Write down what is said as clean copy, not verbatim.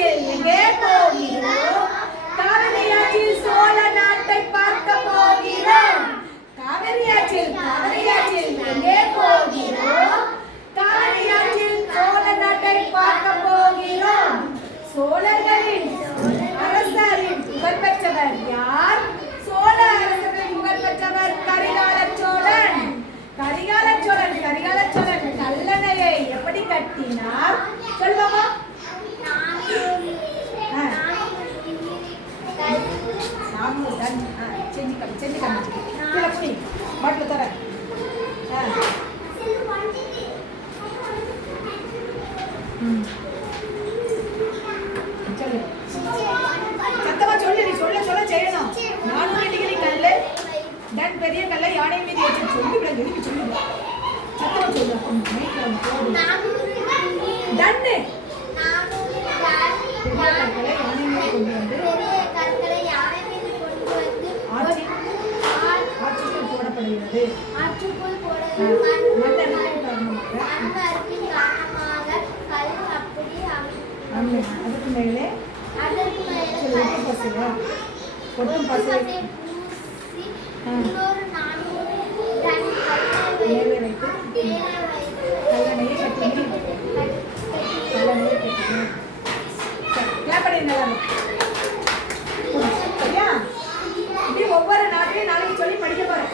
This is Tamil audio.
ஆற்றில் எங்கே போகிறோம்? காவிரி ஆற்றில் சோழ நாட்டை பார்க்க போகிறோம். காவிரி ஆற்றில் எங்கே போகிறோம்? காவிரி ஆற்றில் சோழ நாட்டை பார்க்க போகிறோம். சோழர்களின் அரசரின் புகழ் பெற்றவர் யார்? சோழ அரசரின் புகழ் பெற்றவர் கரிகால சோழன். கரிகால சோழன் கல்லணையை எப்படி கட்டினார் சொல்லுவாங்க? சத்தமா சொல்லு, நீ சொல்ல செய்யணும். 400 டிகிரி கல்லு டன் பெரிய கல்லை யானை மீது ஏற்றி சொல்லிவிட எழுதி சொல்லுங்க. சத்தமா சொல்லு. டன்னு கற்களை யானை மீது கொண்டு வந்து ஆற்றுக்குள் போடப்படுகிறது. அதுக்கு மேலே கொட்டும் பசுவை மேலே வைத்து கல்லணையை கட்டினேன். சரியா? இப்படி ஒவ்வொரு நாட்டையும் நாளைக்கு சொல்லி படிக்க போறேன்.